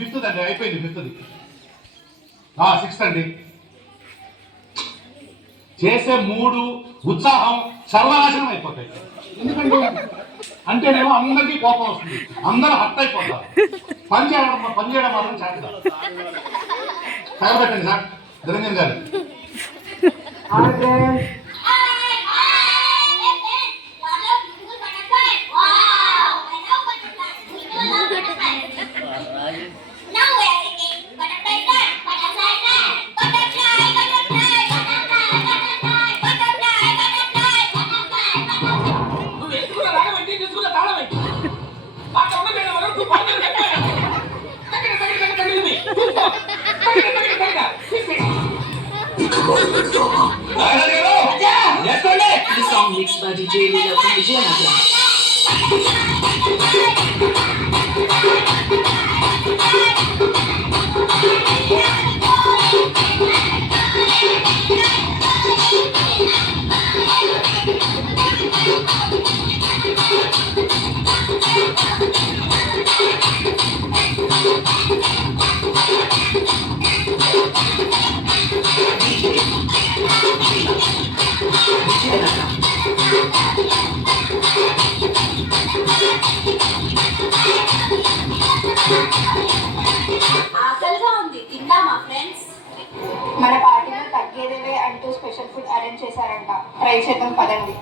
Fifth అండి, అయిపోయింది ఫిఫ్త్ది. Sixth అండి. చేసే మూడు ఉత్సాహం సర్వనాశనం అయిపోతాయి. ఎందుకంటే అంటేనేమో అందరికీ కోపం వస్తుంది, అందరూ హర్ట్ అయిపోతారు. పని చేయడం మాత్రం చేస్తారు. తగలబెట్టండి సార్ నిరంజన్ గారు. The song mixed by DJ Leela from Vijayanagara. ఆకలిగా ఉంది, తిందామా ఫ్రెండ్స్? మన పార్టీలో తగ్గేదేవే అంటూ స్పెషల్ ఫుడ్ అరేంజ్ చేశారంట, ట్రై చేద్దాం పదండి.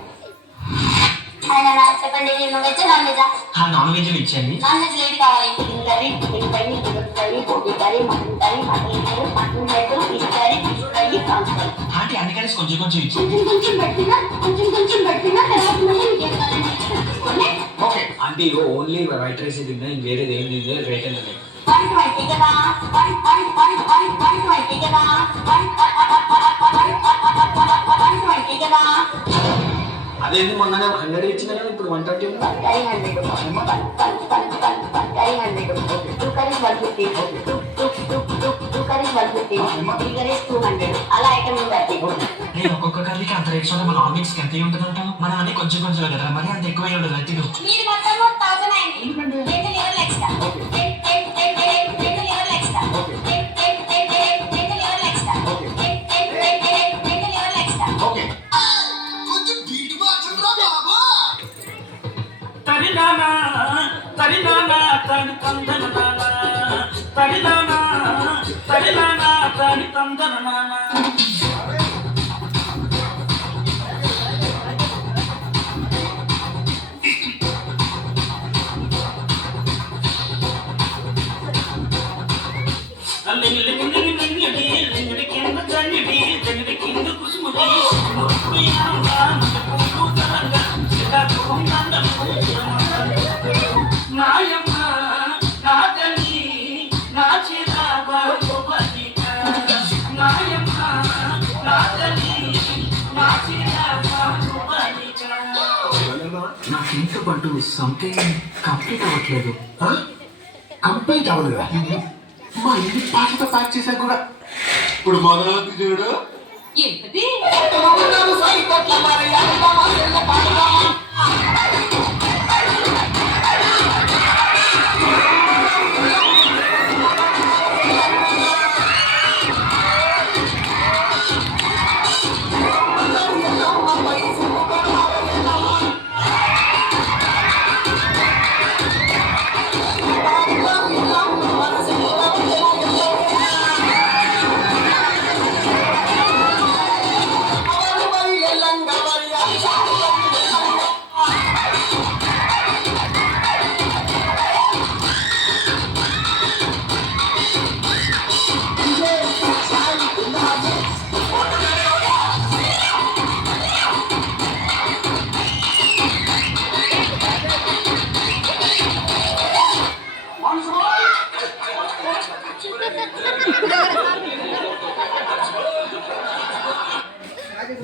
ఆయన నాకు చెప్పండి, నేను వెజ్ నాన్ వెజా? నాన్ వెజ్ ఇచ్చండి. నాన్ వెజ్ ఏది కావాలి? Curry, chicken curry, chicken curry, gobi curry, mutton curry, mutton head, fish curry, fish fry, prawns curry. Aunty అన్ని కర్రీస్ కొంచెం కొంచెం ఇచ్చింది. కొంచెం పెట్టినా తర్వాత తీసుకోండి. Okay aunty only white rice తిన్నా, వేరేది ఏం తిందే రేట్ ఎంత లేదు. 120 కదా, 120 కదా, 120 కదా. అదేంటి మొన్న 100 ఇచ్చిన కదా, ఇప్పుడు 130. Curry 100, curry 100, 2 curries 150, 2 curries 150, 3 curries 200. అలా ఐటమ్ 30. నేను ఒక్కొక్క కర్రీకి అంత రేట్స్ ఉంటే మన ఆమిక్స్ ఎంత ఉంటుందంట. మనం అన్ని కొంచెం కొంచెం కదా, మరి అంత ఎక్కువ ఉండదు. అయితే మీరు మొత్తం 1000 అయింది. 2 లివర్లు ఎక్స్ట్రా, 2 లివర్లు ఎక్స్ట్రా, 2 లివర్లు ఎక్స్ట్రా, 2 లివర్లు ఎక్స్ట్రా. ఓకే తరినానా తరినానా తని తందననానా, తరినానా తరినానా తని తందననానా. లింగిడి కింద జంగిడి, జంగిడి కింద కుసుముడి, నాయమ్మ నా తల్లి నా చిరాబాబుపతిక, నాయమ్మ నా తల్లి నా చిరాబాబుపతిక. నాకు ఇంట్లో పట్టు సంథింగ్ కంప్లీట్ అవ్వట్లేదు. కంప్లీట్ అవ్వలేదా? మా ఇంటి పాటతో ప్యాక్ చేశా కూడా. ఇప్పుడు మొదలవుతుంది చూడు. ఏంటది? అది